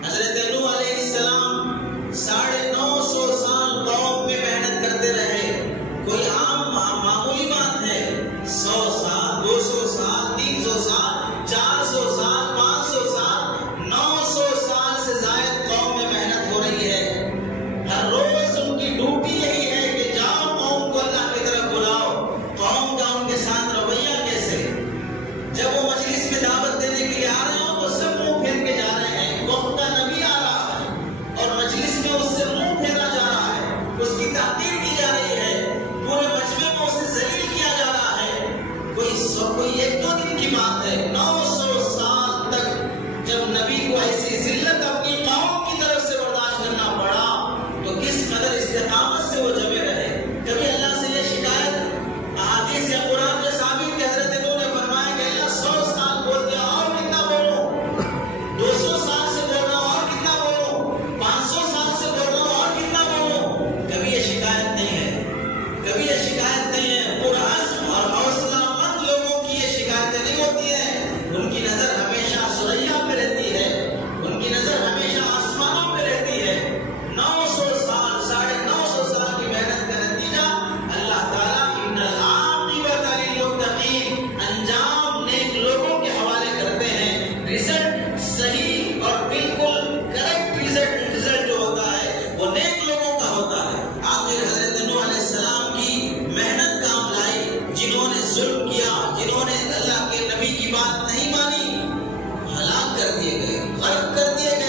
حضرت نوح علیہ السلام 950 سال قوم میں محنت کرتے رہے. کوئی عام معمولی بات ہے؟ 100 سال، 200 سال، 300 سال، 400 سال، 500 سال، 900 سال سے زائد قوم میں محنت ہو رہی ہے. ہر روز ان کی ڈیوٹی یہی ہے کہ جاؤ قوم کو اللہ کی طرف بلاؤ. قوم کا ان کے ساتھ رویہ کیسے؟ جب وہ مجلس میں دعوت دینے کے لیے آ رہے ہوں تو سب منہ پھیر کے جا رہے ہیں. وقت کا نبی آ رہا ہے اور مجلس میں اس سے منہ پھیرا جا رہا ہے، اس کی تحقیر کی جا رہی ہے، پورے مجمع میں اسے ذلیل کیا جا رہا ہے. کوئی 1-2 دن کی بات ہے، 900 سال تک جب نبی کو ایسی ذلت اپنی قوم کی طرف سے برداشت کرنا پڑا تو کس قدر استقامت سے وہ جمے رہے. کبھی اللہ سے یہ شکایت؟ احادیث یا قرآن میں ثابت کہ حضرت نوح نے فرمایا کہ اللہ 100 سال بول دیا اور کتنا بولوں، 200 سال سے بول رہا ہوں اور کتنا بولوں، 500 سال سے بول رہا ہوں اور کتنا بولوں. کبھی یہ شکایت نہیں ہے، کبھی یہ شکایت نہیں ہے. پرعزم اور حوصلہ مند لوگوں کی یہ شکایتیں نہیں ہوتی ہیں. ان کی نظر ہمیشہ ثریا پہ رہتی ہے، ان کی نظر ہمیشہ آسمانوں پہ رہتی ہے. 900 سال، 950 سال کی محنت کا نتیجہ اللہ تعالیٰ ان العاقبۃ للمتقین، انجام نیک لوگوں کے حوالے کرتے ہیں. رزلٹ صحیح اور بالکل کریکٹ رزلٹ جو ہوتا ہے وہ نیک لوگوں کا ہوتا ہے. آخر حضرت نوح علیہ السلام کی محنت کام لائی. جنہوں نے ظلم کیا، جنہوں نے اللہ کے نبی کی بات نہیں مانی، ہلاک کر دیے گئے، غرق کر دیے گئے.